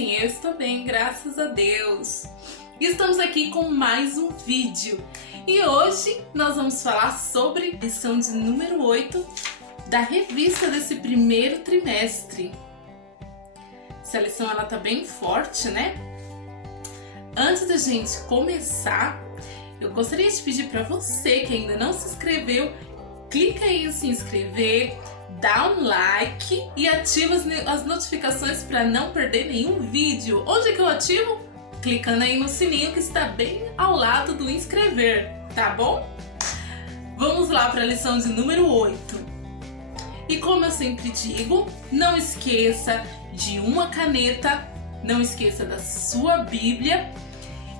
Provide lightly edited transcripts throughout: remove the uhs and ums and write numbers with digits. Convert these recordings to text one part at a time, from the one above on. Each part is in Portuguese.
sim, eu estou bem, graças a Deus. Estamos aqui com mais um vídeo e hoje nós vamos falar sobre a lição de número 8 da revista desse primeiro trimestre. Essa lição ela tá bem forte, né? Antes da gente começar, eu gostaria de pedir para você que ainda não se inscreveu, clica aí em se inscrever, dá um like e ativa as notificações para não perder nenhum vídeo. Onde é que eu ativo? Clicando aí no sininho que está bem ao lado do inscrever, tá bom? Vamos lá para a lição de número 8. E como eu sempre digo, não esqueça de uma caneta, não esqueça da sua Bíblia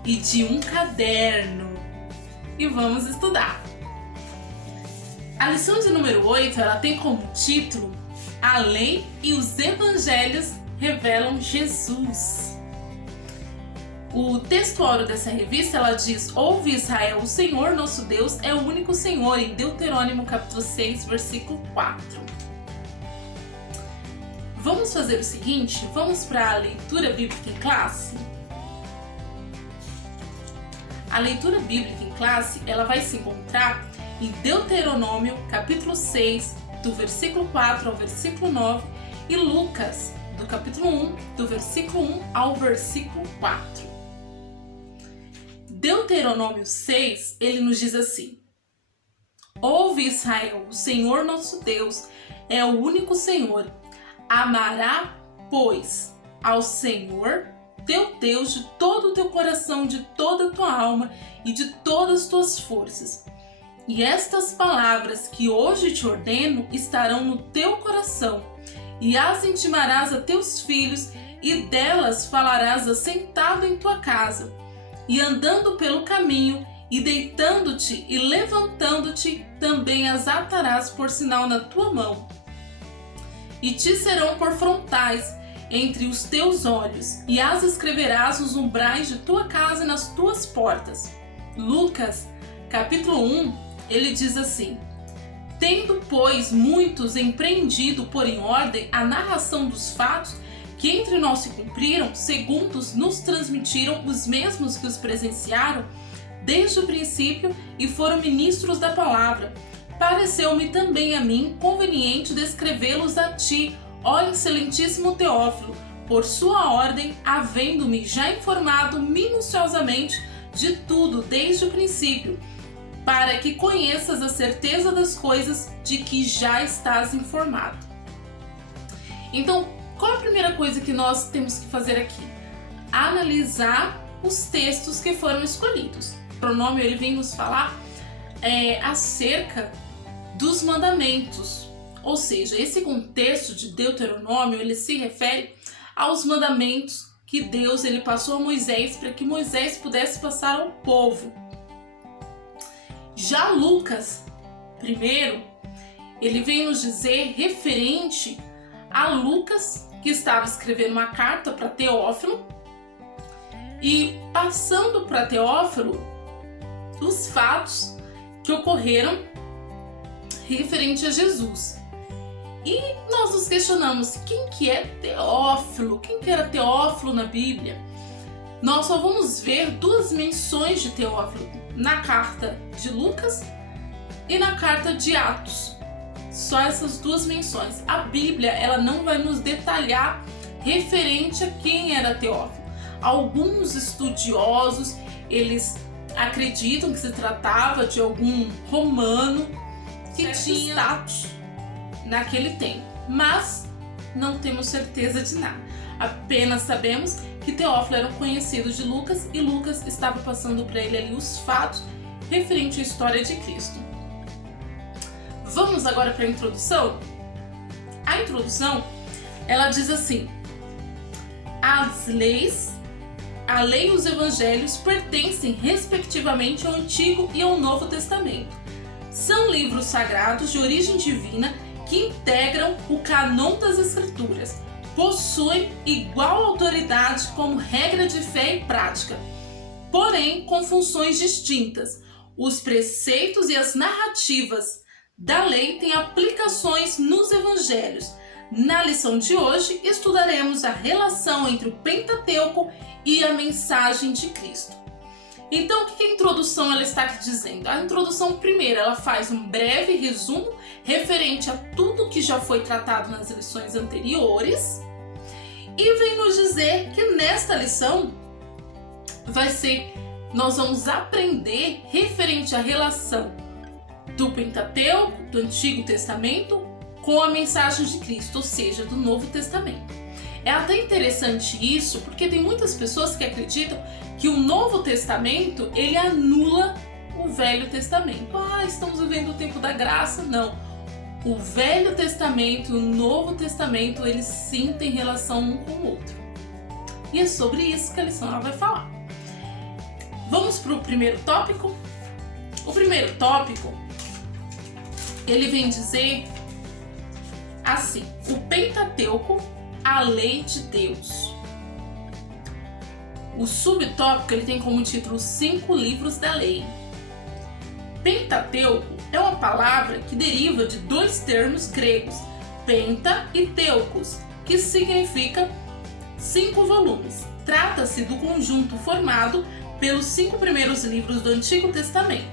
e de um caderno. E vamos estudar. A lição de número 8, ela tem como título A Lei e os Evangelhos Revelam Jesus. O textuário dessa revista, ela diz: Ouve Israel, o Senhor nosso Deus é o único Senhor, em Deuteronômio capítulo 6, versículo 4. Vamos fazer o seguinte, vamos para a leitura bíblica em classe? A leitura bíblica em classe, ela vai se encontrar em Deuteronômio, capítulo 6, do versículo 4 ao versículo 9, e Lucas, do capítulo 1, do versículo 1 ao versículo 4. Deuteronômio 6, ele nos diz assim: Ouve Israel, o Senhor nosso Deus é o único Senhor. Amará, pois, ao Senhor teu Deus de todo o teu coração, de toda a tua alma e de todas as tuas forças. E estas palavras que hoje te ordeno estarão no teu coração, e as intimarás a teus filhos, e delas falarás assentado em tua casa, e andando pelo caminho, e deitando-te e levantando-te, também as atarás por sinal na tua mão. E te serão por frontais entre os teus olhos, e as escreverás nos umbrais de tua casa e nas tuas portas. Lucas, capítulo 1, ele diz assim: Tendo, pois, muitos empreendido por em ordem a narração dos fatos que entre nós se cumpriram, segundo nos transmitiram os mesmos que os presenciaram desde o princípio e foram ministros da palavra, pareceu-me também a mim conveniente descrevê-los a ti, ó excelentíssimo Teófilo, por sua ordem, havendo-me já informado minuciosamente de tudo desde o princípio, para que conheças a certeza das coisas de que já estás informado. Então, qual a primeira coisa que nós temos que fazer aqui? Analisar os textos que foram escolhidos. O pronome ele vem nos falar acerca dos mandamentos, ou seja, esse contexto de Deuteronômio ele se refere aos mandamentos que Deus ele passou a Moisés para que Moisés pudesse passar ao povo. Já Lucas, primeiro, ele vem nos dizer referente a Lucas, que estava escrevendo uma carta para Teófilo e passando para Teófilo os fatos que ocorreram referente a Jesus. E nós nos questionamos, quem que é Teófilo? Quem que era Teófilo na Bíblia? Nós só vamos ver duas menções de Teófilo, na carta de Lucas e na carta de Atos. Só essas duas menções. A Bíblia ela não vai nos detalhar referente a quem era Teófilo. Alguns estudiosos eles acreditam que se tratava de algum romano que tinha status naquele tempo, mas não temos certeza de nada. Apenas sabemos que Teófilo era um conhecido de Lucas e Lucas estava passando para ele ali os fatos referente à história de Cristo. Vamos agora para a introdução? A introdução, ela diz assim: a lei e os evangelhos pertencem respectivamente ao Antigo e ao Novo Testamento. São livros sagrados de origem divina que integram o cânon das Escrituras. Possuem igual autoridade como regra de fé e prática, porém com funções distintas. Os preceitos e as narrativas da lei têm aplicações nos evangelhos, Na lição de hoje, estudaremos a relação entre o Pentateuco e a mensagem de Cristo. Então, o que a introdução ela está aqui dizendo? A introdução, primeiro, ela faz um breve resumo referente a tudo que já foi tratado nas lições anteriores e vem nos dizer que nesta lição nós vamos aprender referente à relação do Pentateuco, do Antigo Testamento, com a mensagem de Cristo, ou seja, do Novo Testamento. É até interessante isso, porque tem muitas pessoas que acreditam que o Novo Testamento, ele anula o Velho Testamento. Estamos vivendo o tempo da graça. Não. O Velho Testamento e o Novo Testamento, eles sim têm relação um com o outro. E é sobre isso que a lição ela vai falar. Vamos para o primeiro tópico? O primeiro tópico, ele vem dizer assim: o Pentateuco, a lei de Deus. O subtópico ele tem como título 5 livros da lei. Pentateuco é uma palavra que deriva de dois termos gregos, penta e teucos, que significa 5 volumes. Trata-se do conjunto formado pelos 5 primeiros livros do Antigo Testamento: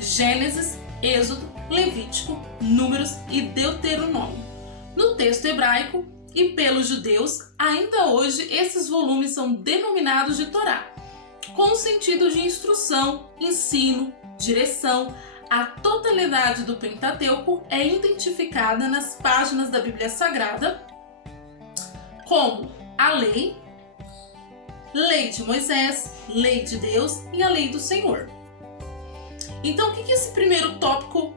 Gênesis, Êxodo, Levítico, Números e Deuteronômio. No texto hebraico e pelos judeus, ainda hoje esses volumes são denominados de Torá, com o sentido de instrução, ensino, direção. A totalidade do Pentateuco é identificada nas páginas da Bíblia Sagrada como a lei de Moisés, lei de Deus e a lei do Senhor. Então, o que esse primeiro tópico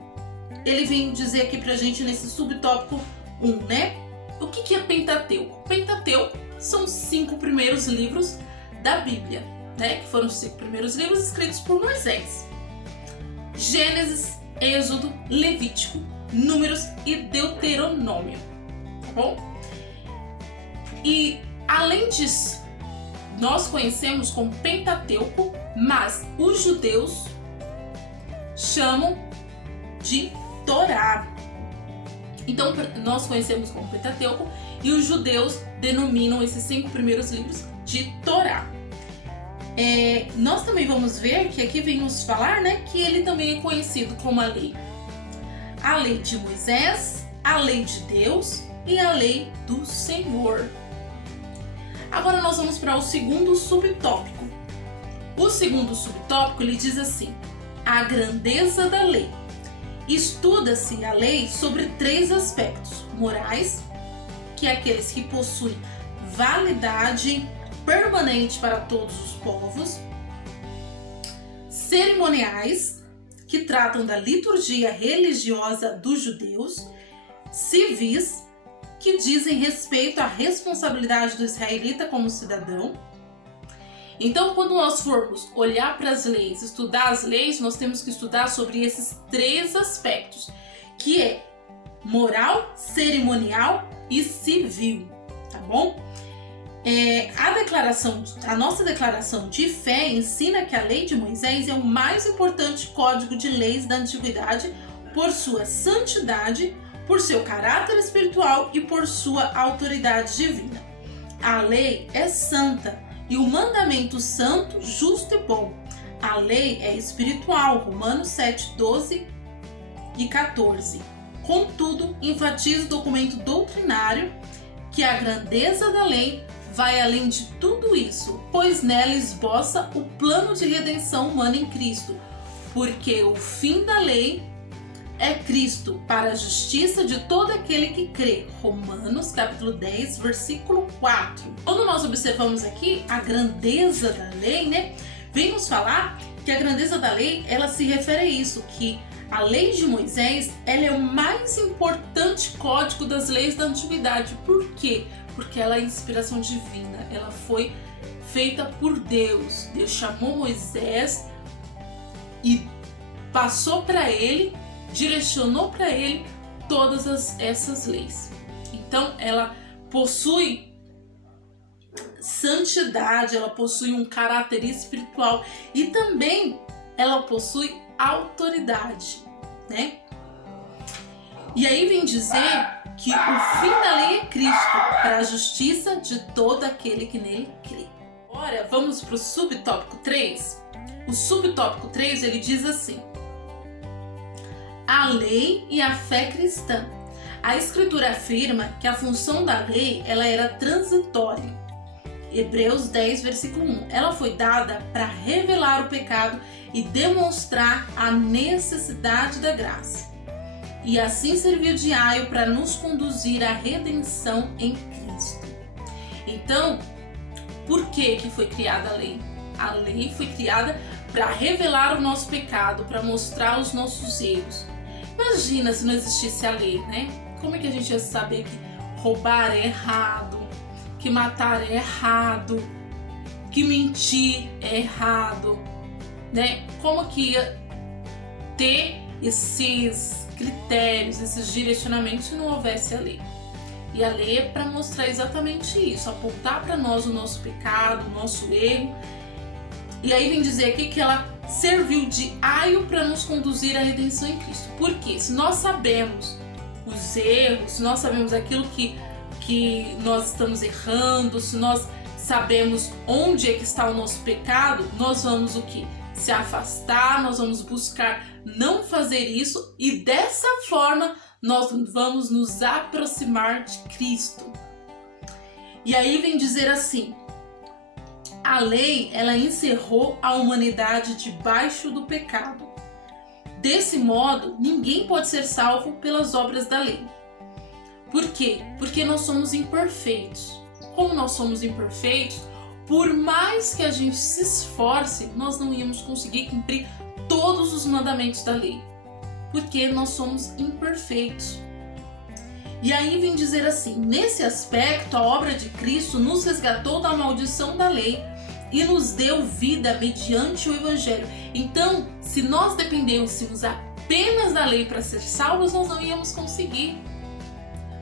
ele vem dizer aqui pra gente nesse subtópico 1, né? O que é Pentateuco? Pentateuco são os 5 primeiros livros da Bíblia, né? Que foram os 5 primeiros livros escritos por Moisés: Gênesis, Êxodo, Levítico, Números e Deuteronômio, tá bom? E além disso, nós conhecemos como Pentateuco, mas os judeus chamam de Torá. Então, nós conhecemos como Pentateuco e os judeus denominam esses 5 primeiros livros de Torá. Nós também vamos ver que aqui vem nos falar, né, que ele também é conhecido como a lei de Moisés, a lei de Deus e a lei do Senhor. Agora nós vamos para o segundo subtópico. O segundo subtópico ele diz assim: a grandeza da lei. Estuda-se a lei sobre 3 aspectos: morais, que é aqueles que possuem validade permanente para todos os povos; cerimoniais, que tratam da liturgia religiosa dos judeus; civis, que dizem respeito à responsabilidade do israelita como cidadão. Então, quando nós formos olhar para as leis, estudar as leis, nós temos que estudar sobre esses 3 aspectos, que é moral, cerimonial e civil, tá bom? A nossa declaração de fé ensina que a lei de Moisés é o mais importante código de leis da antiguidade por sua santidade, por seu caráter espiritual e por sua autoridade divina. A lei é santa e o mandamento santo, justo e bom. A lei é espiritual, Romanos 7, 12 e 14. Contudo, enfatiza o documento doutrinário que a grandeza da lei vai além de tudo isso, pois nela esboça o plano de redenção humana em Cristo, porque o fim da lei é Cristo para a justiça de todo aquele que crê. Romanos capítulo 10, versículo 4. Quando nós observamos aqui a grandeza da lei, né, vem nos falar que a grandeza da lei, ela se refere a isso, que a lei de Moisés, ela é o mais importante código das leis da antiguidade. Por quê? Porque ela é inspiração divina, ela foi feita por Deus. Deus chamou Moisés e passou para ele, direcionou para ele todas essas leis. Então ela possui santidade, ela possui um caráter espiritual e também ela possui autoridade, né? E aí vem dizer que o fim da lei é Cristo, para a justiça de todo aquele que nele crê. Agora vamos para o subtópico 3. O subtópico 3 ele diz assim: a lei e a fé cristã. A Escritura afirma que a função da lei ela era transitória. Hebreus 10, versículo 1. Ela foi dada para revelar o pecado e demonstrar a necessidade da graça. E assim serviu de aio para nos conduzir à redenção em Cristo. Então, por que foi criada a lei? A lei foi criada para revelar o nosso pecado, para mostrar os nossos erros. Imagina se não existisse a lei, né? Como é que a gente ia saber que roubar é errado, que matar é errado, que mentir é errado, né? Como que ia ter esses critérios, esses direcionamentos se não houvesse a lei? E a lei é para mostrar exatamente isso, apontar para nós o nosso pecado, o nosso erro. E aí vem dizer aqui que ela serviu de aio para nos conduzir à redenção em Cristo. Porque se nós sabemos os erros, se nós sabemos aquilo que nós estamos errando, se nós sabemos onde é que está o nosso pecado, nós vamos o quê? Se afastar, nós vamos buscar não fazer isso e dessa forma nós vamos nos aproximar de Cristo. E aí vem dizer assim: a lei, ela encerrou a humanidade debaixo do pecado. Desse modo, ninguém pode ser salvo pelas obras da lei. Por quê? Porque nós somos imperfeitos. Como nós somos imperfeitos, por mais que a gente se esforce, nós não íamos conseguir cumprir todos os mandamentos da lei. Porque nós somos imperfeitos. E aí vem dizer assim: nesse aspecto, a obra de Cristo nos resgatou da maldição da lei e nos deu vida mediante o Evangelho. Então, se nós dependêssemos apenas da lei para ser salvos, nós não íamos conseguir.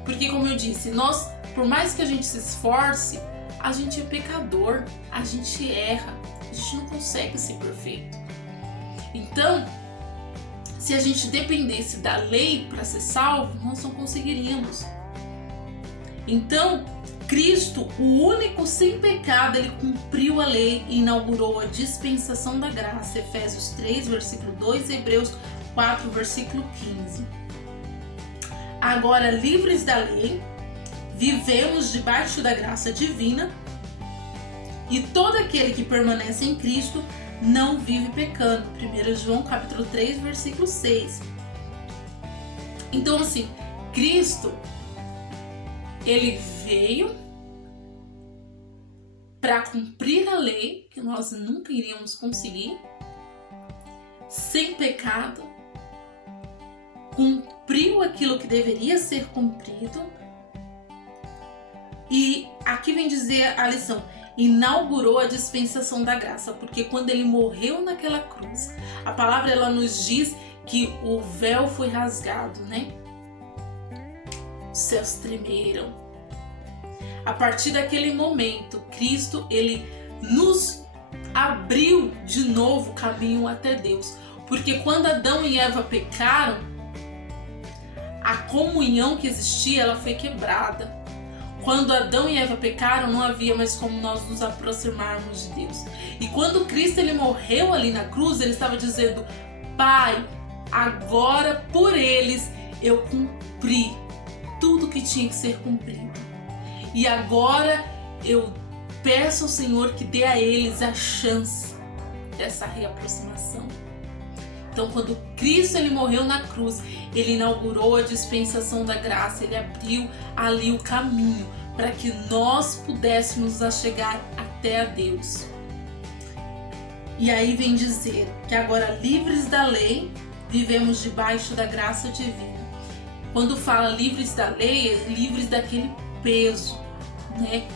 Porque, como eu disse, nós, por mais que a gente se esforce, a gente é pecador, a gente erra, a gente não consegue ser perfeito. Então, se a gente dependesse da lei para ser salvo, nós não conseguiríamos. Então, Cristo, o único sem pecado, ele cumpriu a lei e inaugurou a dispensação da graça. Efésios 3, versículo 2, Hebreus 4, versículo 15. Agora, livres da lei, vivemos debaixo da graça divina e todo aquele que permanece em Cristo não vive pecando. 1 João capítulo 3, versículo 6. Então, assim, Cristo, ele veio para cumprir a lei, que nós nunca iríamos conseguir, sem pecado, cumpriu aquilo que deveria ser cumprido, e aqui vem dizer a lição: inaugurou a dispensação da graça, porque quando ele morreu naquela cruz, a palavra ela nos diz que o véu foi rasgado, né? Os céus tremeram. A partir daquele momento, Cristo, ele nos abriu de novo o caminho até Deus. Porque quando Adão e Eva pecaram, a comunhão que existia, ela foi quebrada. Quando Adão e Eva pecaram, não havia mais como nós nos aproximarmos de Deus. E quando Cristo ele morreu ali na cruz, ele estava dizendo: Pai, agora por eles eu cumpri tudo que tinha que ser cumprido. E agora eu peço ao Senhor que dê a eles a chance dessa reaproximação. Então, quando Cristo ele morreu na cruz, ele inaugurou a dispensação da graça, ele abriu ali o caminho para que nós pudéssemos chegar até a Deus. E aí vem dizer que agora, livres da lei, vivemos debaixo da graça divina. Quando fala livres da lei, é livres daquele peso, né?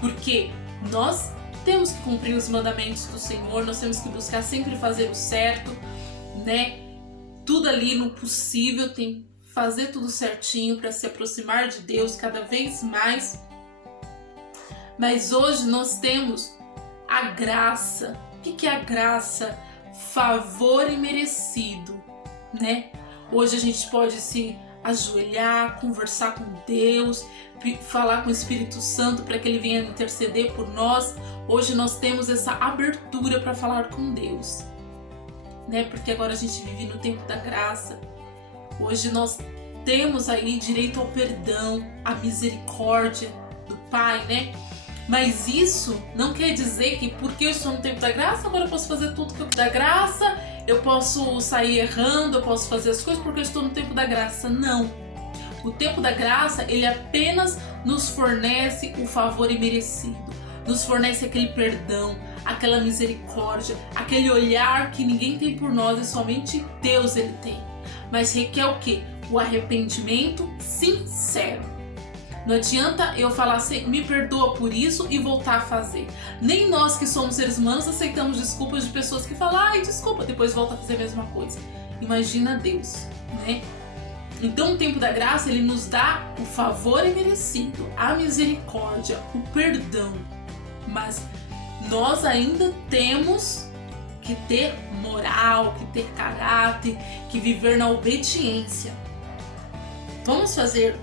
Porque nós temos que cumprir os mandamentos do Senhor, nós temos que buscar sempre fazer o certo, né? Tudo ali no possível, tem que fazer tudo certinho para se aproximar de Deus cada vez mais. Mas hoje nós temos a graça. O que é a graça? Favor imerecido, né? Hoje a gente pode se ajoelhar, conversar com Deus, falar com o Espírito Santo para que ele venha interceder por nós. Hoje nós temos essa abertura para falar com Deus, né? Porque agora a gente vive no tempo da graça. Hoje nós temos aí direito ao perdão, à misericórdia do Pai, né? Mas isso não quer dizer que porque eu estou no tempo da graça, agora eu posso fazer tudo que eu da graça, eu posso sair errando, eu posso fazer as coisas porque eu estou no tempo da graça. Não. O tempo da graça, ele apenas nos fornece o favor imerecido, nos fornece aquele perdão, aquela misericórdia, aquele olhar que ninguém tem por nós e somente Deus ele tem. Mas requer o quê? O arrependimento sincero. Não adianta eu falar assim, me perdoa por isso e voltar a fazer. Nem nós que somos seres humanos aceitamos desculpas de pessoas que falam, ai, desculpa, depois volta a fazer a mesma coisa. Imagina Deus, né? Então o tempo da graça, ele nos dá o favor imerecido, a misericórdia, o perdão. Mas nós ainda temos que ter moral, que ter caráter, que viver na obediência. Vamos fazer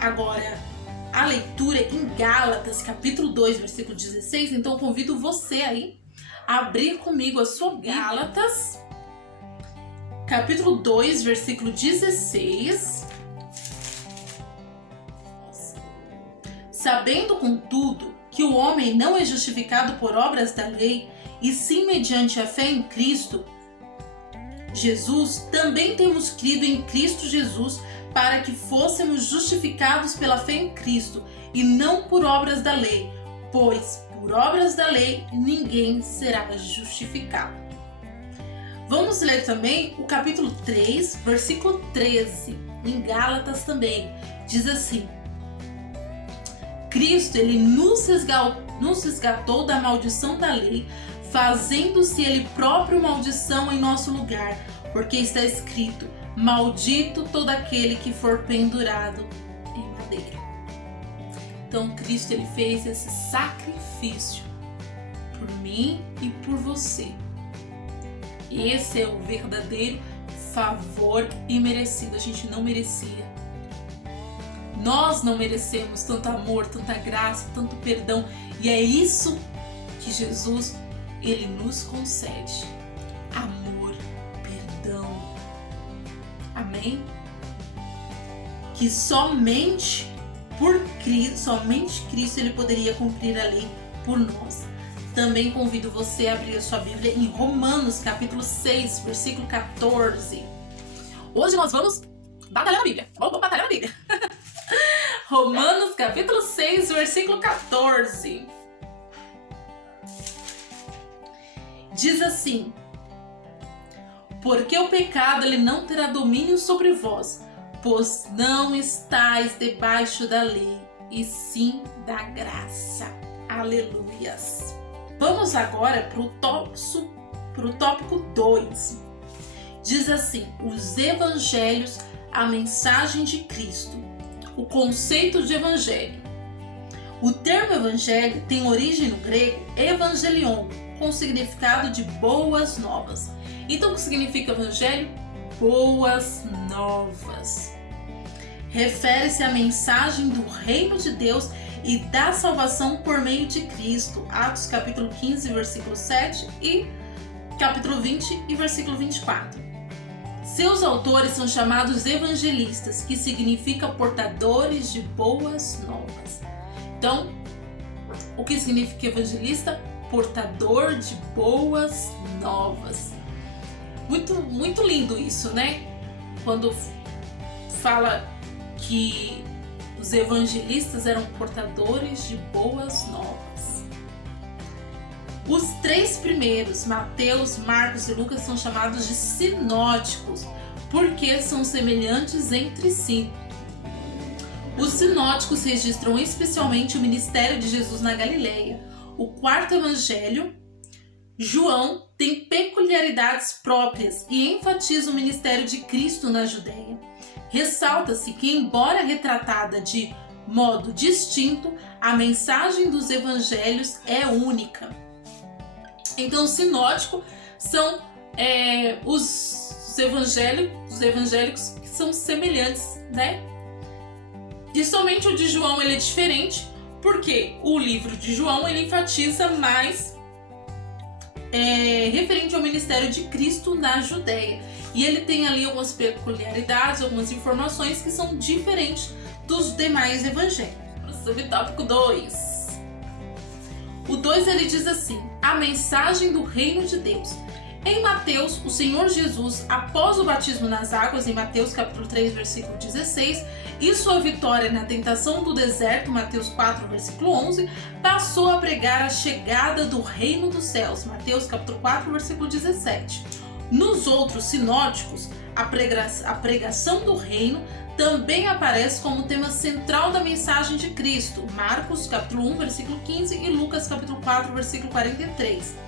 agora a leitura em Gálatas, capítulo 2, versículo 16. Então eu convido você aí a abrir comigo a sua Gálatas, capítulo 2, versículo 16. Sabendo, contudo, que o homem não é justificado por obras da lei, e sim mediante a fé em Cristo Jesus, também temos crido em Cristo Jesus para que fôssemos justificados pela fé em Cristo e não por obras da lei, pois por obras da lei ninguém será justificado. Vamos ler também o capítulo 3, versículo 13, em Gálatas também. Diz assim: Cristo, ele nos resgatou da maldição da lei, fazendo-se ele próprio maldição em nosso lugar, porque está escrito: maldito todo aquele que for pendurado em madeira. Então Cristo, ele fez esse sacrifício por mim e por você. Esse é o verdadeiro favor imerecido. A gente não merecia. Nós não merecemos tanto amor, tanta graça, tanto perdão. E é isso que Jesus, ele nos concede. Amor, perdão. Amém? Que somente por Cristo, somente Cristo, ele poderia cumprir a lei por nós. Também convido você a abrir a sua Bíblia em Romanos, capítulo 6, versículo 14. Hoje nós vamos batalhar na Bíblia. Vamos batalhar na Bíblia. Romanos, capítulo 6, versículo 14. Diz assim: porque o pecado, ele não terá domínio sobre vós, pois não estáis debaixo da lei, e sim da graça. Aleluias. Vamos agora para o tópico 2. Diz assim: os evangelhos, a mensagem de Cristo. O conceito de evangelho. O termo evangelho tem origem no grego evangelion, com significado de boas novas. Então, o que significa evangelho? Boas novas. Refere-se à mensagem do reino de Deus e da salvação por meio de Cristo. Atos capítulo 15, versículo 7 e capítulo 20 e versículo 24. Seus autores são chamados evangelistas, que significa portadores de boas novas. Então, o que significa evangelista? Portador de boas novas. Muito lindo isso, né? Quando fala que os evangelistas eram portadores de boas novas. Os três primeiros, Mateus, Marcos e Lucas, são chamados de sinóticos, porque são semelhantes entre si. Os sinóticos registram especialmente o ministério de Jesus na Galileia. O quarto evangelho, João, tem peculiaridades próprias e enfatiza o ministério de Cristo na Judéia. Ressalta-se que, embora retratada de modo distinto, a mensagem dos evangelhos é única. Então, o sinótico são os os evangélicos que são semelhantes, né? E somente o de João ele é diferente, porque o livro de João ele enfatiza mais referente ao ministério de Cristo na Judéia. E ele tem ali algumas peculiaridades, algumas informações que são diferentes dos demais evangelhos. Subtópico 2. O 2 ele diz assim: a mensagem do reino de Deus. Em Mateus, o Senhor Jesus, após o batismo nas águas, em Mateus capítulo 3, versículo 16, e sua vitória na tentação do deserto, Mateus 4, versículo 11, passou a pregar a chegada do reino dos céus, Mateus capítulo 4, versículo 17. Nos outros sinóticos, a pregação do reino também aparece como tema central da mensagem de Cristo, Marcos capítulo 1, versículo 15 e Lucas capítulo 4, versículo 43.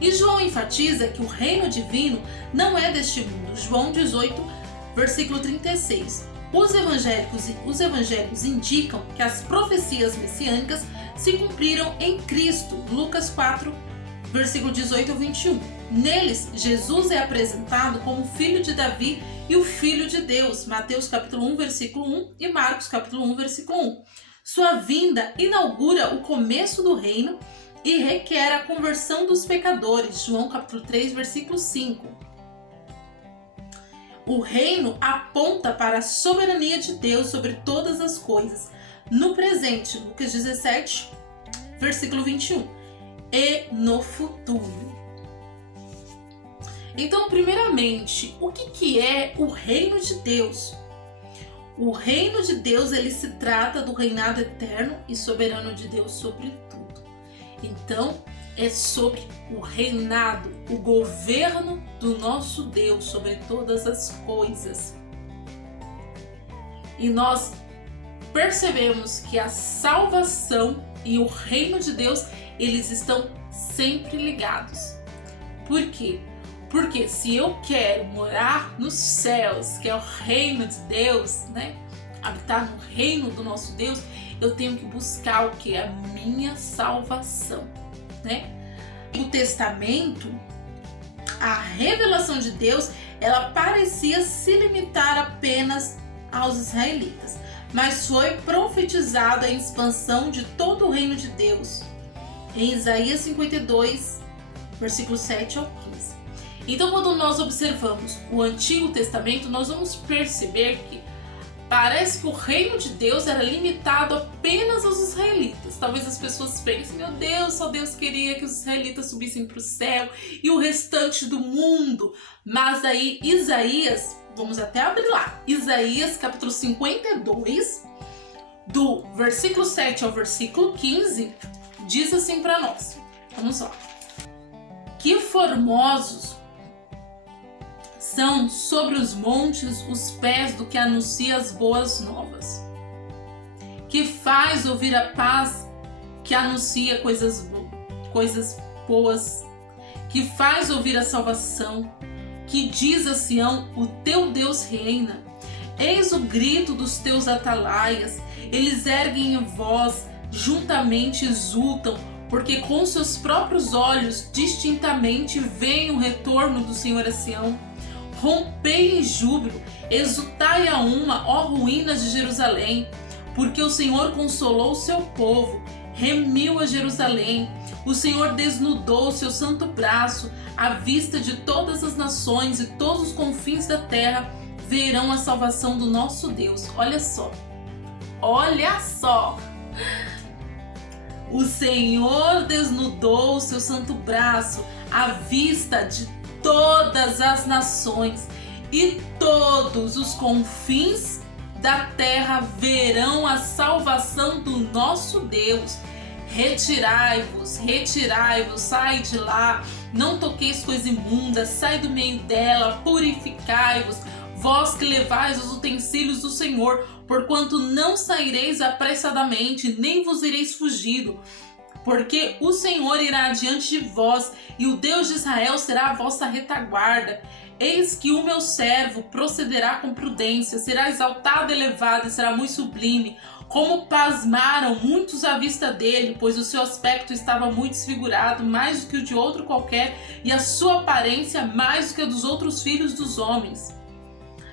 E João enfatiza que o reino divino não é deste mundo, João 18, versículo 36. Os evangelhos indicam que as profecias messiânicas se cumpriram em Cristo, Lucas 4, versículo 18 ao 21. Neles, Jesus é apresentado como filho de Davi e o filho de Deus, Mateus capítulo 1, versículo 1 e Marcos capítulo 1, versículo 1. Sua vinda inaugura o começo do reino e requer a conversão dos pecadores, João capítulo 3, versículo 5. O reino aponta para a soberania de Deus sobre todas as coisas, no presente, Lucas 17, versículo 21, e no futuro. Então, primeiramente, o que é o reino de Deus? O reino de Deus, ele se trata do reinado eterno e soberano de Deus sobre tudo. Então, é sobre o reinado, o governo do nosso Deus sobre todas as coisas. E nós percebemos que a salvação e o reino de Deus, eles estão sempre ligados. Por quê? Porque se eu quero morar nos céus, que é o reino de Deus, né? Habitar no reino do nosso Deus, eu tenho que buscar o que? A minha salvação, né? O testamento, a revelação de Deus, ela parecia se limitar apenas aos israelitas, mas foi profetizada a expansão de todo o reino de Deus em Isaías 52, versículo 7 ao 15. Então, quando nós observamos o Antigo Testamento, nós vamos perceber que parece que o reino de Deus era limitado apenas aos israelitas. Talvez as pessoas pensem, meu Deus, só Deus queria que os israelitas subissem para o céu e o restante do mundo. Mas aí Isaías, vamos até abrir lá, Isaías capítulo 52, do versículo 7 ao versículo 15, diz assim para nós. Vamos lá. Que formosos são sobre os montes os pés do que anuncia as boas novas, que faz ouvir a paz, que anuncia coisas boas, que faz ouvir a salvação, que diz a Sião, o teu Deus reina. Eis o grito dos teus atalaias, eles erguem a voz, juntamente exultam, porque com seus próprios olhos distintamente veem o retorno do Senhor a Sião. Rompei em júbilo, exultai a uma, ó ruínas de Jerusalém, porque o Senhor consolou o seu povo, remiu a Jerusalém. O Senhor desnudou o seu santo braço à vista de todas as nações, e todos os confins da terra verão a salvação do nosso Deus. Olha só, olha só. O Senhor desnudou o seu santo braço à vista de todas as nações, e todos os confins da terra verão a salvação do nosso Deus. Retirai-vos, retirai-vos, sai de lá, não toqueis coisa imunda, sai do meio dela, purificai-vos, vós que levais os utensílios do Senhor, porquanto não saireis apressadamente, nem vos ireis fugido. Porque o Senhor irá adiante de vós, e o Deus de Israel será a vossa retaguarda. eis que o meu servo procederá com prudência, será exaltado, elevado e será muito sublime. Como pasmaram muitos à vista dele, pois o seu aspecto estava muito desfigurado, mais do que o de outro qualquer, e a sua aparência mais do que a dos outros filhos dos homens.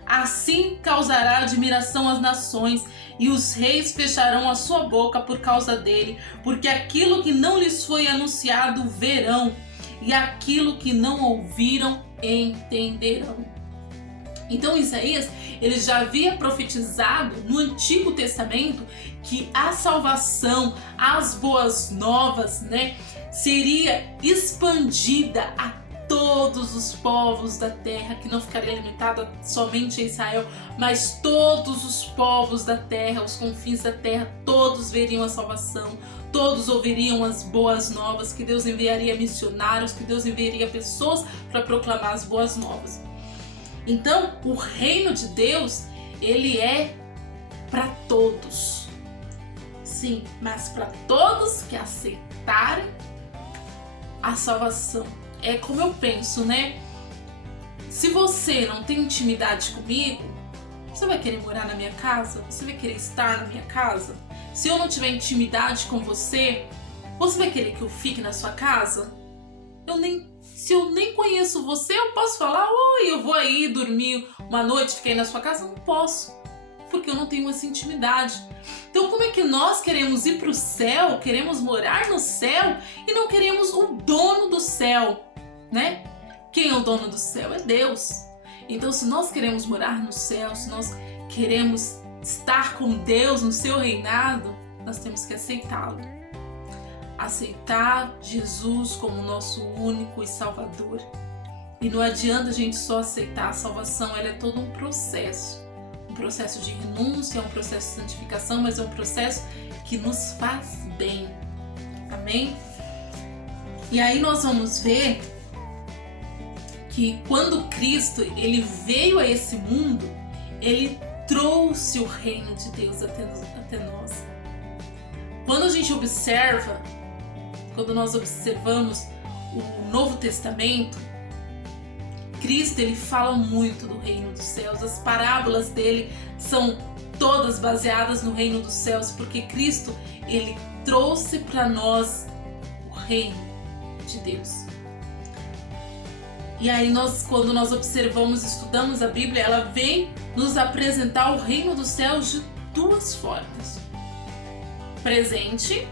Assim causará admiração às nações, e os reis fecharão a sua boca por causa dele, porque aquilo que não lhes foi anunciado verão, e aquilo que não ouviram entenderão. Então Isaías, ele já havia profetizado no Antigo Testamento que a salvação, as boas novas, seria expandida a todos os povos da terra, que não ficaria limitada somente a Israel, mas todos os povos da terra, os confins da terra, todos veriam a salvação, todos ouviriam as boas novas, que Deus enviaria missionários, que Deus enviaria pessoas para proclamar as boas novas. Então, o reino de Deus, ele é para todos. Sim, mas para todos que aceitarem a salvação. É como eu penso, Se você não tem intimidade comigo, você vai querer morar na minha casa? Você vai querer estar na minha casa? Se eu não tiver intimidade com você, você vai querer que eu fique na sua casa? Se eu nem conheço você, eu posso falar, oi, eu vou aí dormir uma noite, fiquei na sua casa? Não posso, porque eu não tenho essa intimidade. Então como é que nós queremos ir para o céu, queremos morar no céu e não queremos o dono do céu, Quem é o dono do céu? É Deus. Então se nós queremos morar no céu, se nós queremos estar com Deus no seu reinado, nós temos que aceitá-lo. Aceitar Jesus como nosso único e salvador. E não adianta a gente só aceitar. A salvação, ela é todo um processo de renúncia, é um processo de santificação, mas é um processo que nos faz bem. Amém? E aí nós vamos ver que quando Cristo ele veio a esse mundo, ele trouxe o reino de Deus até nós. Quando a gente observa, quando nós observamos o Novo Testamento, Cristo ele fala muito do reino dos céus. As parábolas dele são todas baseadas no reino dos céus, porque Cristo ele trouxe para nós o reino de Deus. E aí quando nós observamos, estudamos a Bíblia, ela vem nos apresentar o reino dos céus de duas formas: presente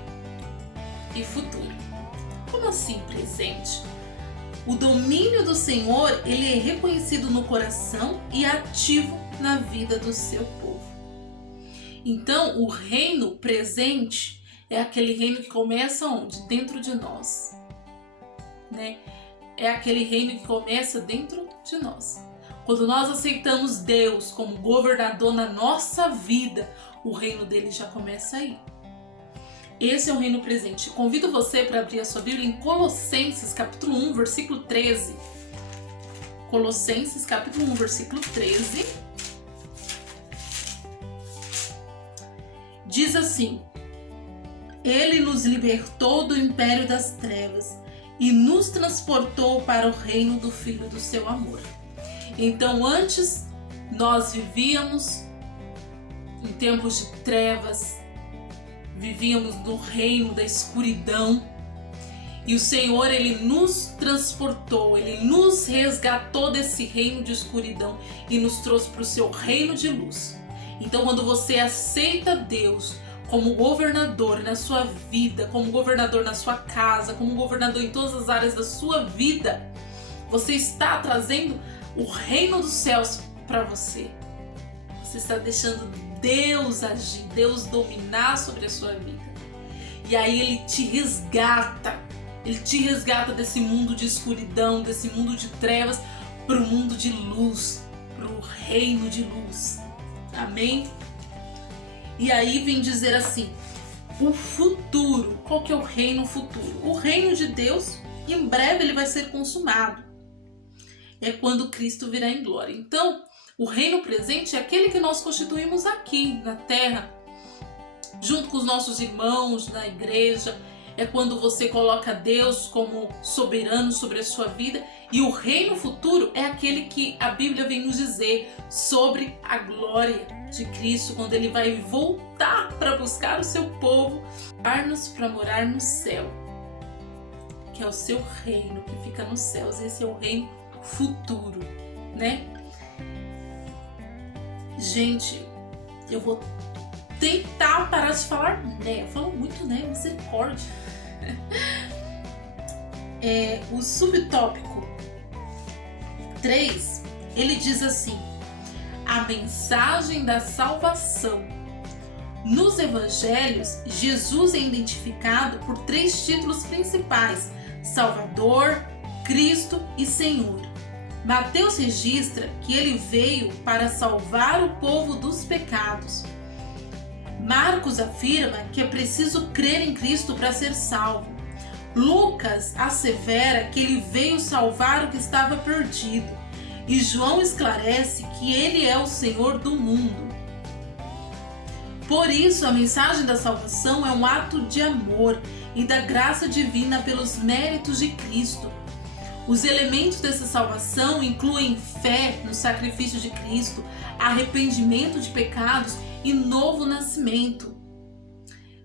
e futuro. Como assim presente? O domínio do Senhor, ele é reconhecido no coração e ativo na vida do seu povo. Então, o reino presente é aquele reino que começa onde? Dentro de nós, É aquele reino que começa dentro de nós. Quando nós aceitamos Deus como governador na nossa vida, o reino dele já começa aí. Esse é o reino presente. Convido você para abrir a sua Bíblia em Colossenses, capítulo 1, versículo 13. Colossenses, capítulo 1, versículo 13. Diz assim: Ele nos libertou do império das trevas e nos transportou para o reino do Filho do seu amor. Então, antes nós vivíamos em tempos de trevas, vivíamos no reino da escuridão, e o Senhor ele nos transportou, ele nos resgatou desse reino de escuridão e nos trouxe para o seu reino de luz. Então, quando você aceita Deus como governador na sua vida, como governador na sua casa, como governador em todas as áreas da sua vida, você está trazendo o reino dos céus para você. Você está deixando Deus agir, Deus dominar sobre a sua vida. E aí ele te resgata desse mundo de escuridão, desse mundo de trevas, para o mundo de luz, para o reino de luz. Amém? E aí vem dizer assim, o futuro. Qual que é o reino futuro? O reino de Deus, em breve ele vai ser consumado. É quando Cristo virá em glória. Então, o reino presente é aquele que nós constituímos aqui na terra, junto com os nossos irmãos na igreja. é quando você coloca Deus como soberano sobre a sua vida. E o reino futuro é aquele que a Bíblia vem nos dizer sobre a glória de Cristo, quando ele vai voltar para buscar o seu povo, levar-nos para morar no céu, que é o seu reino que fica nos céus. Esse é o reino futuro, né? Gente, eu vou tentar parar de falar né. Eu falo muito né, misericórdia. O subtópico 3, ele diz assim: a mensagem da salvação. Nos evangelhos, Jesus é identificado por 3 títulos principais: Salvador, Cristo e Senhor. Mateus registra que ele veio para salvar o povo dos pecados. Marcos afirma que é preciso crer em Cristo para ser salvo. Lucas assevera que ele veio salvar o que estava perdido. E João esclarece que ele é o Senhor do mundo. Por isso, a mensagem da salvação é um ato de amor e da graça divina pelos méritos de Cristo. Os elementos dessa salvação incluem fé no sacrifício de Cristo, arrependimento de pecados e novo nascimento.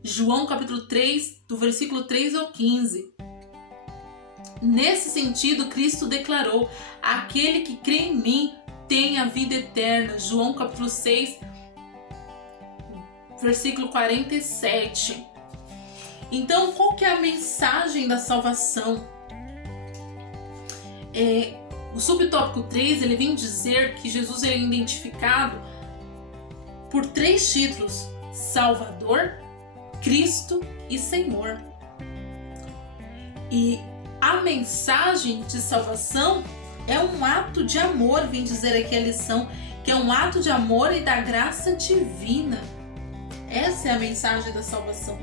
João capítulo 3, do versículo 3 ao 15. Nesse sentido, Cristo declarou: aquele que crê em mim tem a vida eterna. João capítulo 6, versículo 47. Então, qual que é a mensagem da salvação? O subtópico 3, ele vem dizer que Jesus é identificado por 3 títulos: Salvador, Cristo e Senhor. E a mensagem de salvação é um ato de amor, vem dizer aqui a lição, que é um ato de amor e da graça divina. Essa é a mensagem da salvação.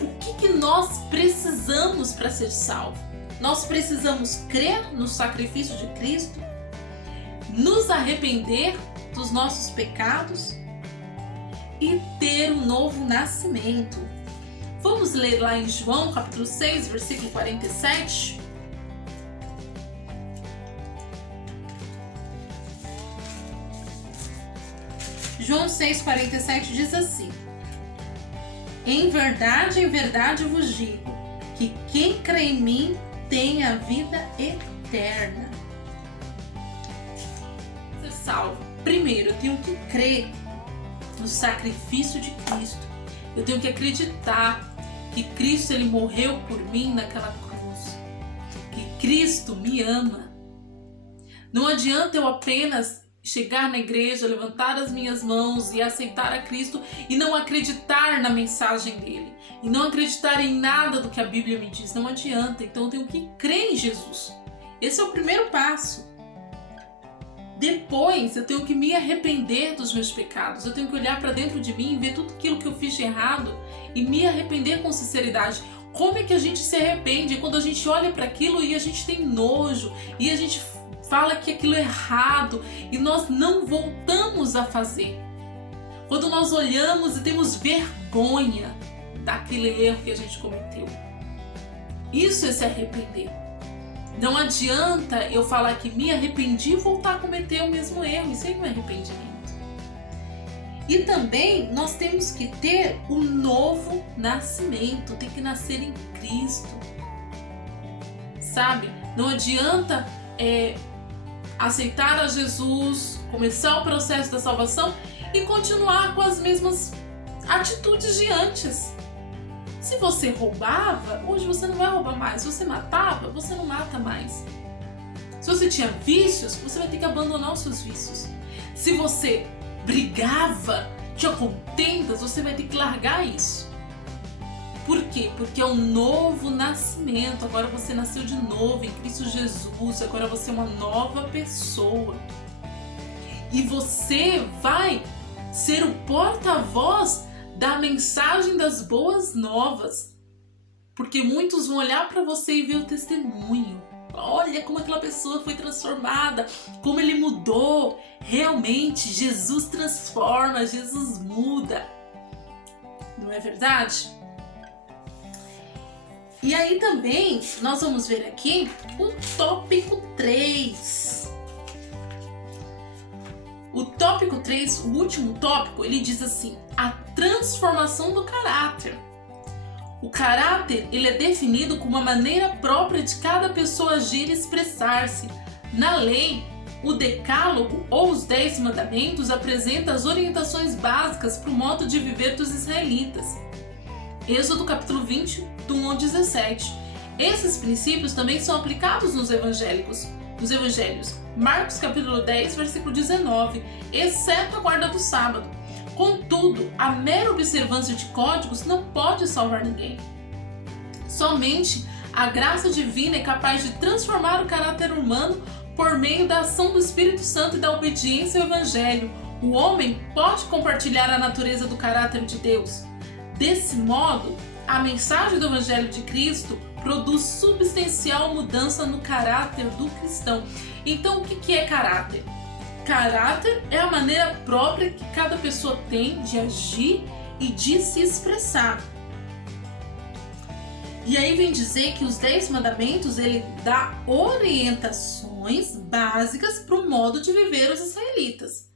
O que nós precisamos para ser salvo? Nós precisamos crer no sacrifício de Cristo, nos arrepender dos nossos pecados e ter um novo nascimento. Vamos ler lá em João capítulo 6, versículo 47. João 6,47 diz assim: em verdade vos digo, que quem crê em mim tem a vida eterna. Ser salvo, primeiro eu tenho que crer no sacrifício de Cristo. Eu tenho que acreditar que Cristo ele morreu por mim naquela cruz, que Cristo me ama. Não adianta eu apenas chegar na igreja, levantar as minhas mãos e aceitar a Cristo e não acreditar na mensagem dele, e não acreditar em nada do que a Bíblia me diz. Não adianta. Então eu tenho que crer em Jesus. Esse é o primeiro passo. Depois eu tenho que me arrepender dos meus pecados. Eu tenho que olhar para dentro de mim e ver tudo aquilo que eu fiz de errado e me arrepender com sinceridade. Como é que a gente se arrepende? Quando a gente olha para aquilo e a gente tem nojo e a gente fala que aquilo é errado e nós não voltamos a fazer. Quando nós olhamos e temos vergonha daquele erro que a gente cometeu. Isso é se arrepender. Não adianta eu falar que me arrependi e voltar a cometer o mesmo erro. Isso aí não é arrependimento. E também nós temos que ter um novo nascimento. Tem que nascer em Cristo. Sabe? Não adianta aceitar a Jesus, começar o processo da salvação e continuar com as mesmas atitudes de antes. Se você roubava, hoje você não vai roubar mais. Se você matava, você não mata mais. Se você tinha vícios, você vai ter que abandonar os seus vícios. Se você brigava, tinha contendas, você vai ter que largar isso. Por quê? Porque é um novo nascimento. Agora você nasceu de novo em Cristo Jesus. Agora você é uma nova pessoa. E você vai ser o porta-voz da mensagem das boas novas. Porque muitos vão olhar para você e ver o testemunho. Olha como aquela pessoa foi transformada, como ele mudou. Realmente, Jesus transforma, Jesus muda. Não é verdade? E aí também nós vamos ver aqui o tópico 3. O tópico 3, o último tópico, ele diz assim: a transformação do caráter. O caráter, ele é definido como uma maneira própria de cada pessoa agir e expressar-se. Na lei, o Decálogo ou os 10 Mandamentos apresenta as orientações básicas para o modo de viver dos israelitas. Êxodo capítulo 20, do 1 ao 17. Esses princípios também são aplicados nos evangelhos. Marcos capítulo 10, versículo 19, exceto a guarda do sábado. Contudo, a mera observância de códigos não pode salvar ninguém. Somente a graça divina é capaz de transformar o caráter humano por meio da ação do Espírito Santo e da obediência ao Evangelho. O homem pode compartilhar a natureza do caráter de Deus. Desse modo, a mensagem do Evangelho de Cristo produz substancial mudança no caráter do cristão. Então, o que é caráter? Caráter é a maneira própria que cada pessoa tem de agir e de se expressar. E aí vem dizer que os 10 mandamentos, ele dá orientações básicas para o modo de viver os israelitas.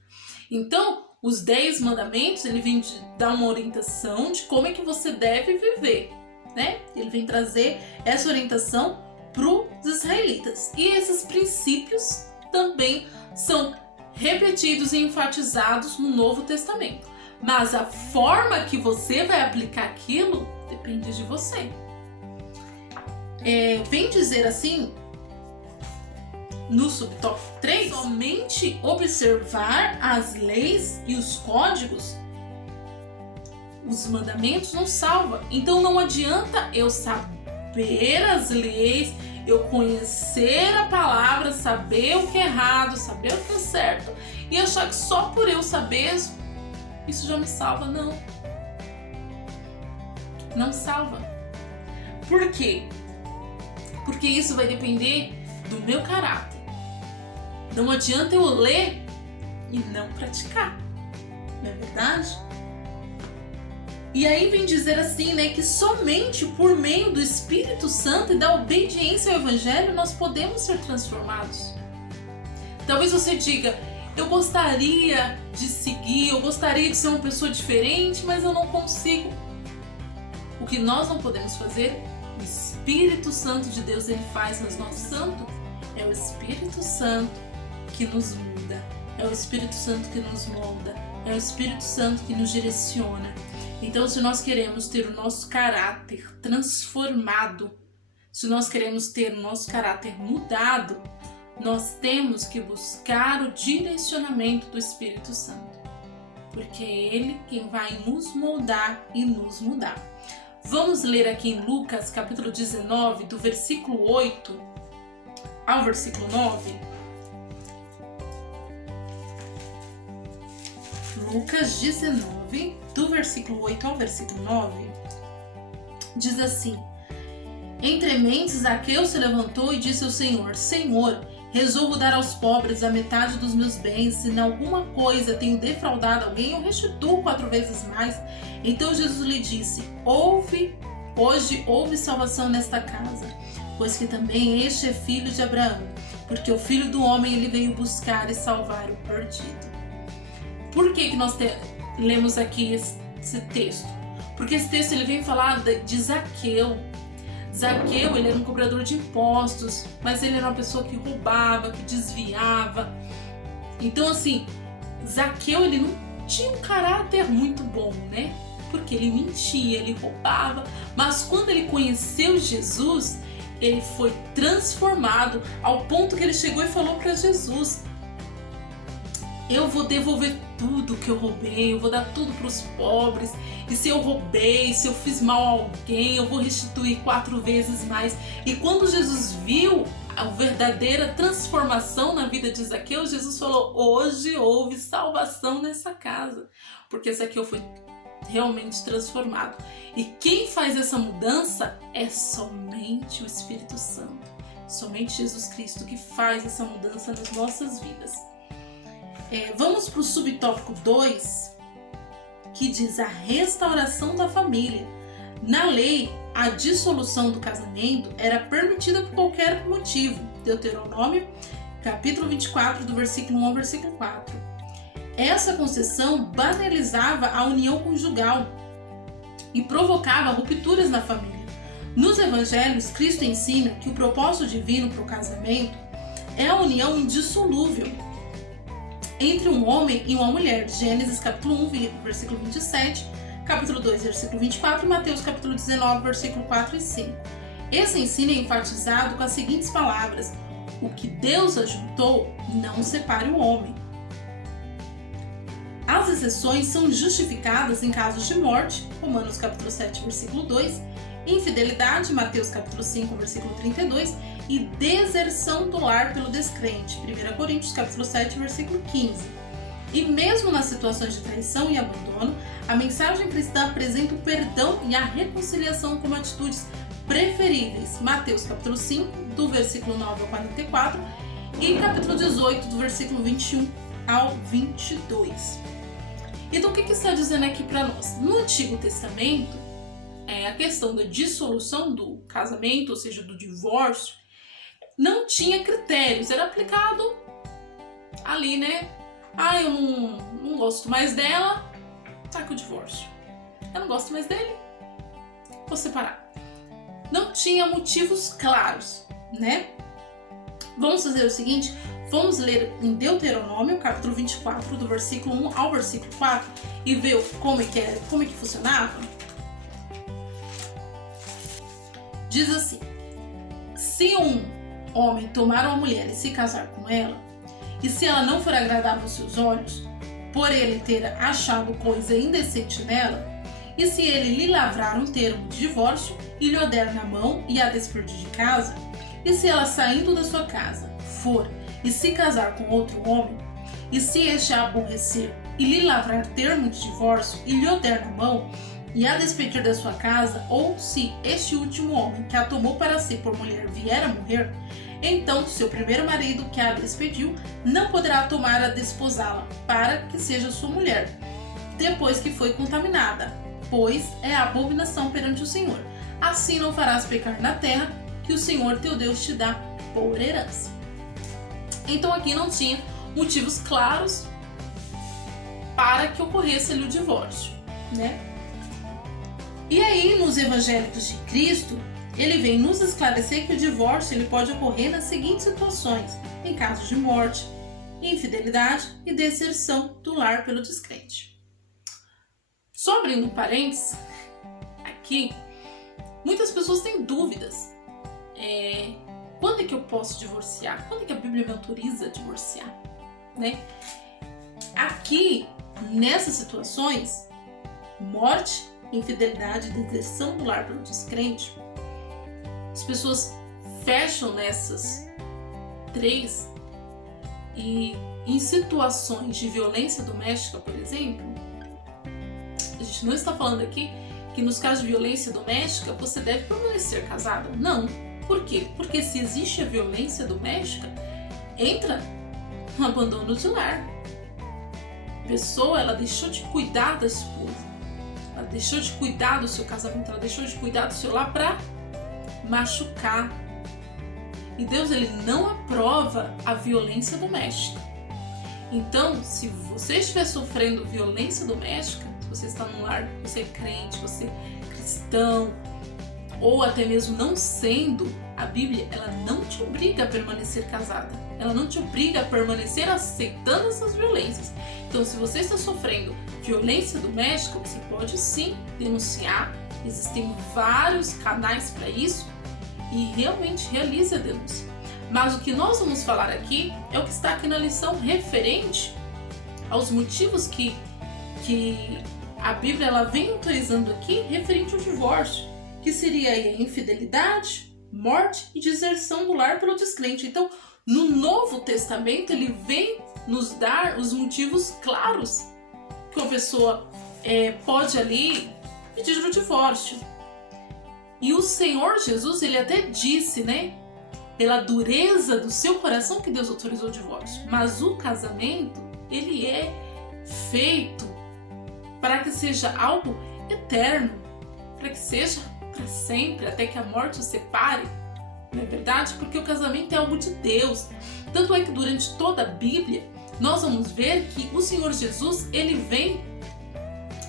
Então, os 10 mandamentos, ele vem dar uma orientação de como é que você deve viver, né? Ele vem trazer essa orientação para os israelitas. E esses princípios também são repetidos e enfatizados no Novo Testamento. Mas a forma que você vai aplicar aquilo depende de você. Vem dizer assim, no subtópico 3, somente observar as leis e os códigos, os mandamentos não salva. Então não adianta eu saber as leis, eu conhecer a palavra, saber o que é errado, saber o que é certo e achar que só por eu saber isso já me salva. Não salva. Por quê? Porque isso vai depender do meu caráter. Não adianta eu ler e não praticar, não é verdade? E aí vem dizer assim, né, que somente por meio do Espírito Santo e da obediência ao Evangelho nós podemos ser transformados. Talvez você diga, eu gostaria de seguir, eu gostaria de ser uma pessoa diferente, mas eu não consigo. O que nós não podemos fazer, o Espírito Santo de Deus, ele faz nos nossos santos. É o Espírito Santo que nos muda, é o Espírito Santo que nos molda, é o Espírito Santo que nos direciona. Então, se nós queremos ter o nosso caráter transformado, se nós queremos ter o nosso caráter mudado, nós temos que buscar o direcionamento do Espírito Santo, porque é Ele quem vai nos moldar e nos mudar. Vamos ler aqui em Lucas, capítulo 19, do versículo 8 ao versículo 9. Lucas 19, do versículo 8 ao versículo 9, diz assim: Entre mentes, Zaqueu se levantou e disse ao Senhor: Senhor, resolvo dar aos pobres a metade dos meus bens. Se em alguma coisa tenho defraudado alguém, eu restituo 4 vezes mais. Então Jesus lhe disse: Hoje houve salvação nesta casa, pois que também este é filho de Abraão, porque o Filho do Homem ele veio buscar e salvar o perdido. Por que nós lemos aqui esse texto? Porque esse texto ele vem falar de Zaqueu. Zaqueu, ele era um cobrador de impostos, mas ele era uma pessoa que roubava, que desviava. Então, assim, Zaqueu, ele não tinha um caráter muito bom, né? Porque ele mentia, ele roubava. Mas quando ele conheceu Jesus, ele foi transformado ao ponto que ele chegou e falou para Jesus: eu vou devolver tudo que eu roubei, eu vou dar tudo para os pobres. E se eu roubei, se eu fiz mal a alguém, eu vou restituir 4 vezes mais. E quando Jesus viu a verdadeira transformação na vida de Zaqueu, Jesus falou: hoje houve salvação nessa casa, porque Zaqueu foi realmente transformado. E quem faz essa mudança é somente o Espírito Santo, somente Jesus Cristo que faz essa mudança nas nossas vidas. Vamos para o subtópico 2, que diz a restauração da família. Na lei, a dissolução do casamento era permitida por qualquer motivo. Deuteronômio, capítulo 24, do versículo 1 ao versículo 4. Essa concessão banalizava a união conjugal e provocava rupturas na família. Nos evangelhos, Cristo ensina que o propósito divino para o casamento é a união indissolúvel entre um homem e uma mulher. Gênesis capítulo 1, versículo 27, capítulo 2, versículo 24 e Mateus capítulo 19, versículo 4 e 5. Esse ensino é enfatizado com as seguintes palavras: o que Deus ajuntou, não separe o homem. As exceções são justificadas em casos de morte, Romanos capítulo 7, versículo 2, infidelidade, Mateus capítulo 5, versículo 32, e deserção do lar pelo descrente, 1 Coríntios capítulo 7, versículo 15. E mesmo nas situações de traição e abandono, a mensagem cristã apresenta o perdão e a reconciliação como atitudes preferíveis, Mateus capítulo 5, do versículo 9 ao 44, e capítulo 18, do versículo 21 ao 22. Então, o que está dizendo aqui para nós? No Antigo Testamento, a questão da dissolução do casamento, ou seja, do divórcio, não tinha critérios, era aplicado ali, né? Eu não gosto mais dela, tá com o divórcio. Eu não gosto mais dele, vou separar. Não tinha motivos claros, né? Vamos fazer o seguinte, vamos ler em Deuteronômio, capítulo 24, do versículo 1 ao versículo 4, e ver como é que funcionava. Diz assim: se um homem tomar uma mulher e se casar com ela, e se ela não for agradável aos seus olhos, por ele ter achado coisa indecente nela, e se ele lhe lavrar um termo de divórcio e lhe o der na mão e a despedir de casa, e se ela saindo da sua casa for e se casar com outro homem, e se este a aborrecer e lhe lavrar termo de divórcio e lhe o der na mão e a despedir da sua casa, ou se este último homem que a tomou para si por mulher vier a morrer, então seu primeiro marido que a despediu não poderá tomar a desposá-la para que seja sua mulher, depois que foi contaminada, pois é abominação perante o Senhor. Assim não farás pecar na terra que o Senhor teu Deus te dá por herança. Então aqui não tinha motivos claros para que ocorresse ali o divórcio, né? E aí, nos evangélicos de Cristo, ele vem nos esclarecer que o divórcio ele pode ocorrer nas seguintes situações: em casos de morte, infidelidade e deserção do lar pelo descrente. Só abrindo um parênteses, aqui, muitas pessoas têm dúvidas. Quando é que eu posso divorciar? Quando é que a Bíblia me autoriza a divorciar? Né? Aqui, nessas situações, morte, infidelidade, deserção do lar pelo descrente, as pessoas fecham nessas três, e em situações de violência doméstica, por exemplo, a gente não está falando aqui que nos casos de violência doméstica você deve permanecer casado. Não. Por quê? Porque se existe a violência doméstica, entra no abandono de lar. A pessoa, ela deixou de cuidar da esposa, ela deixou de cuidar do seu casamento, ela deixou de cuidar do seu lar para machucar. E Deus, ele não aprova a violência doméstica. Então, se você estiver sofrendo violência doméstica, se você está num lar, você é crente, você é cristão, ou até mesmo não sendo, a Bíblia, ela não te obriga a permanecer casada. Ela não te obriga a permanecer aceitando essas violências. Então, se você está sofrendo violência doméstica, você pode sim denunciar. Existem vários canais para isso e realmente realize a denúncia. Mas o que nós vamos falar aqui é o que está aqui na lição referente aos motivos que a Bíblia ela vem autorizando aqui referente ao divórcio, que seria aí a infidelidade, morte e deserção do lar pelo descrente. Então, no Novo Testamento, ele vem nos dar os motivos claros que uma pessoa pode ali pedir o divórcio. E o Senhor Jesus, ele até disse, né, pela dureza do seu coração que Deus autorizou o divórcio. Mas o casamento, ele é feito para que seja algo eterno, para que seja para sempre, até que a morte os separe. Não é verdade? Porque o casamento é algo de Deus. Tanto é que durante toda a Bíblia, nós vamos ver que o Senhor Jesus, ele vem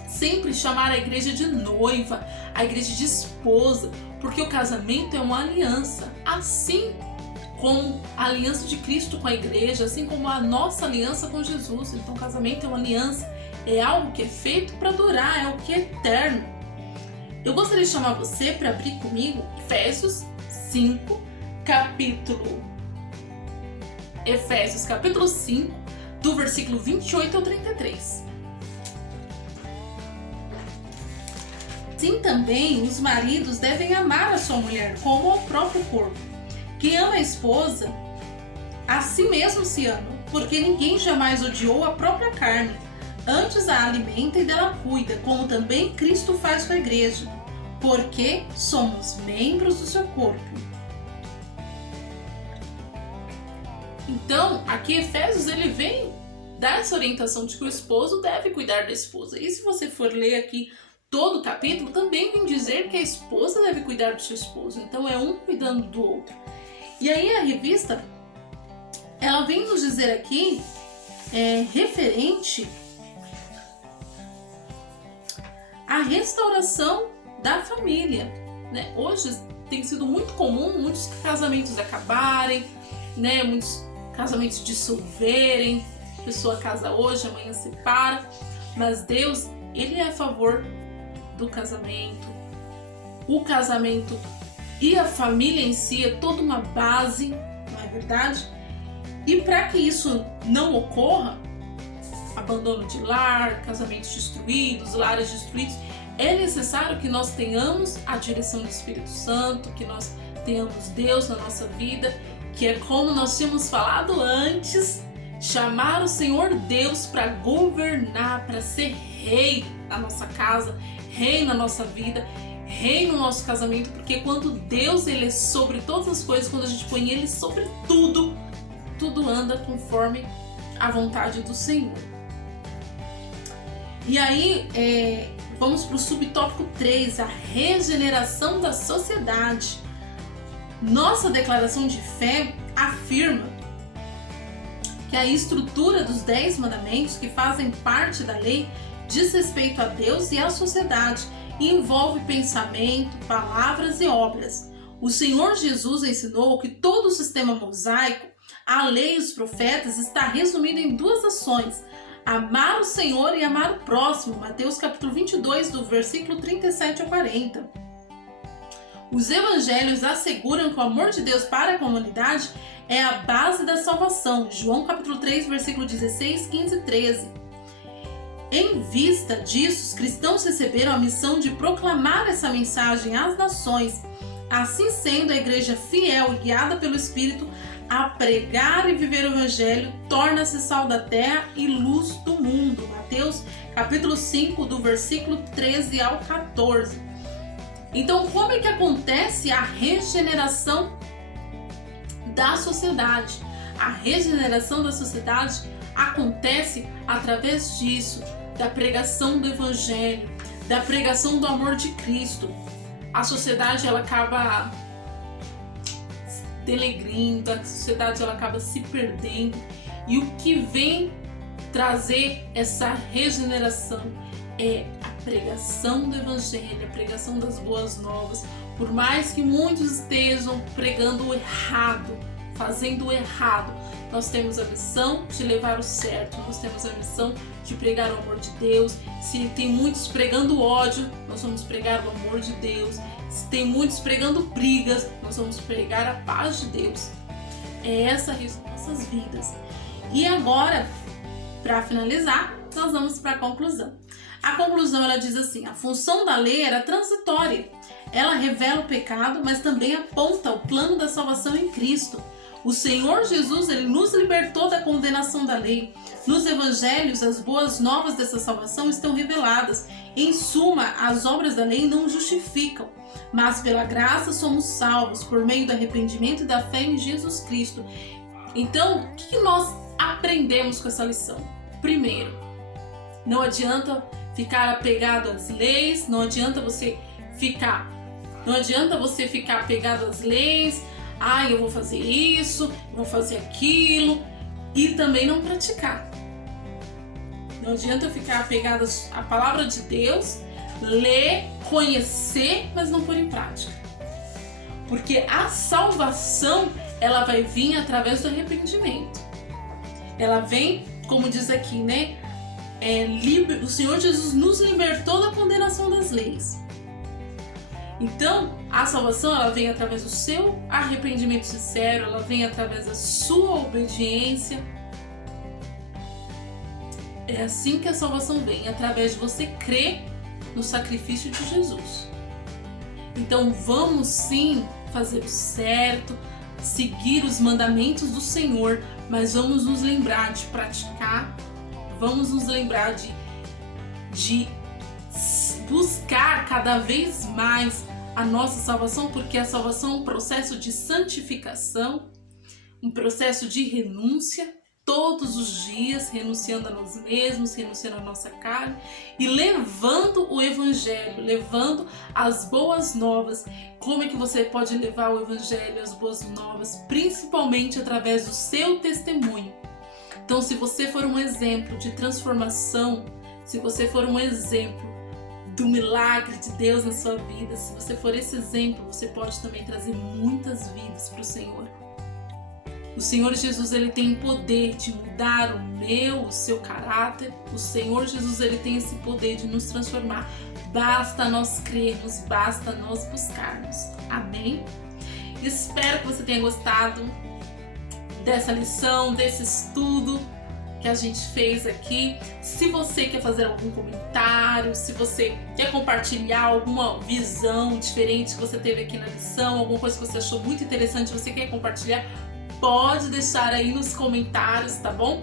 sempre chamar a igreja de noiva, a igreja de esposa, porque o casamento é uma aliança, assim como a aliança de Cristo com a igreja, assim como a nossa aliança com Jesus. Então o casamento é uma aliança, é algo que é feito para durar, é algo que é eterno. Eu gostaria de chamar você para abrir comigo Efésios 5, capítulo 5, do versículo 28 ao 33. Assim também os maridos devem amar a sua mulher como ao próprio corpo. Quem ama a esposa, a si mesmo se ama, porque ninguém jamais odiou a própria carne, antes a alimenta e dela cuida, como também Cristo faz com a igreja, porque somos membros do seu corpo. Então, aqui Efésios ele vem dar essa orientação de que o esposo deve cuidar da esposa. E se você for ler aqui todo o capítulo, também vem dizer que a esposa deve cuidar do seu esposo. Então é um cuidando do outro. E aí a revista, ela vem nos dizer aqui, referente à restauração da família, né? Hoje tem sido muito comum muitos casamentos acabarem, né? Muitos casamentos dissolverem. A pessoa casa hoje, amanhã separa. Mas Deus, ele é a favor do casamento. O casamento e a família em si é toda uma base, não é verdade? E para que isso não ocorra, abandono de lar, casamentos destruídos, lares destruídos, é necessário que nós tenhamos a direção do Espírito Santo, que nós tenhamos Deus na nossa vida, que é como nós tínhamos falado antes, chamar o Senhor Deus para governar, para ser rei na nossa casa, rei na nossa vida, rei no nosso casamento, porque quando Deus ele é sobre todas as coisas, quando a gente põe ele sobre tudo, tudo anda conforme a vontade do Senhor. E aí, vamos para o subtópico 3, a regeneração da sociedade. Nossa declaração de fé afirma que a estrutura dos 10 mandamentos que fazem parte da lei diz respeito a Deus e à sociedade e envolve pensamento, palavras e obras. O Senhor Jesus ensinou que todo o sistema mosaico, a lei e os profetas, está resumido em duas ações: amar o Senhor e amar o próximo. Mateus capítulo 22, do versículo 37 ao 40. Os evangelhos asseguram que o amor de Deus para a comunidade é a base da salvação. João capítulo 3, versículo 16, 15 e 13. Em vista disso, os cristãos receberam a missão de proclamar essa mensagem às nações. Assim sendo, a igreja fiel e guiada pelo Espírito a pregar e viver o evangelho torna-se sal da terra e luz do mundo. Mateus capítulo 5, do versículo 13 ao 14. Então, como é que acontece a regeneração da sociedade? A regeneração da sociedade acontece através disso, da pregação do evangelho, da pregação do amor de Cristo. A sociedade ela acaba denegrindo, a sociedade ela acaba se perdendo, e o que vem trazer essa regeneração é a pregação do evangelho, a pregação das boas novas. Por mais que muitos estejam pregando o errado, fazendo o errado, nós temos a missão de levar o certo, nós temos a missão de pregar o amor de Deus. Se tem muitos pregando ódio, nós vamos pregar o amor de Deus. Se tem muitos pregando brigas, nós vamos pregar a paz de Deus. É essa as nossas vidas. E agora, para finalizar, nós vamos para a conclusão. A conclusão ela diz assim: a função da lei era transitória. Ela revela o pecado, mas também aponta o plano da salvação em Cristo. O Senhor Jesus ele nos libertou da condenação da lei. Nos evangelhos, as boas novas dessa salvação estão reveladas. Em suma, as obras da lei não justificam, mas pela graça somos salvos por meio do arrependimento e da fé em Jesus Cristo. Então, o que nós aprendemos com essa lição? Primeiro, não adianta ficar apegado às leis, não adianta você ficar Não adianta você ficar apegado às leis, eu vou fazer isso, eu vou fazer aquilo, e também não praticar. Não adianta eu ficar apegado à palavra de Deus, ler, conhecer, mas não pôr em prática. Porque a salvação, ela vai vir através do arrependimento. Ela vem, como diz aqui, né? O Senhor Jesus nos libertou da condenação das leis. Então, a salvação, ela vem através do seu arrependimento sincero, ela vem através da sua obediência. É assim que a salvação vem, através de você crer no sacrifício de Jesus. Então, vamos sim fazer o certo, seguir os mandamentos do Senhor, mas vamos nos lembrar de praticar, vamos nos lembrar de buscar cada vez mais a nossa salvação, porque a salvação é um processo de santificação, um processo de renúncia, todos os dias, renunciando a nós mesmos, renunciando a nossa carne e levando o Evangelho, levando as boas novas. Como é que você pode levar o Evangelho, as boas novas? Principalmente através do seu testemunho. Então, se você for um exemplo de transformação, se você for um exemplo do milagre de Deus na sua vida, se você for esse exemplo, você pode também trazer muitas vidas para o Senhor. O Senhor Jesus, ele tem o poder de mudar o seu caráter. O Senhor Jesus, ele tem esse poder de nos transformar. Basta nós crermos, basta nós buscarmos. Amém? Espero que você tenha gostado dessa lição, desse estudo que a gente fez aqui. Se você quer fazer algum comentário, se você quer compartilhar alguma visão diferente que você teve aqui na lição, alguma coisa que você achou muito interessante, você quer compartilhar, pode deixar aí nos comentários, tá bom?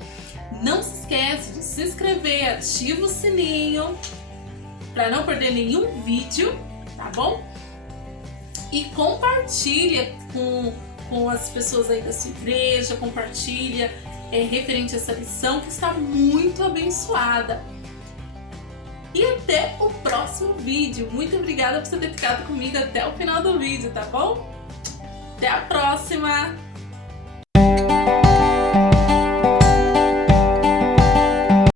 Não se esquece de se inscrever, ativa o sininho para não perder nenhum vídeo, tá bom? E compartilha com as pessoas aí da sua igreja, compartilha referente a essa lição que está muito abençoada. E até o próximo vídeo. Muito obrigada por você ter ficado comigo até o final do vídeo, tá bom? Até a próxima!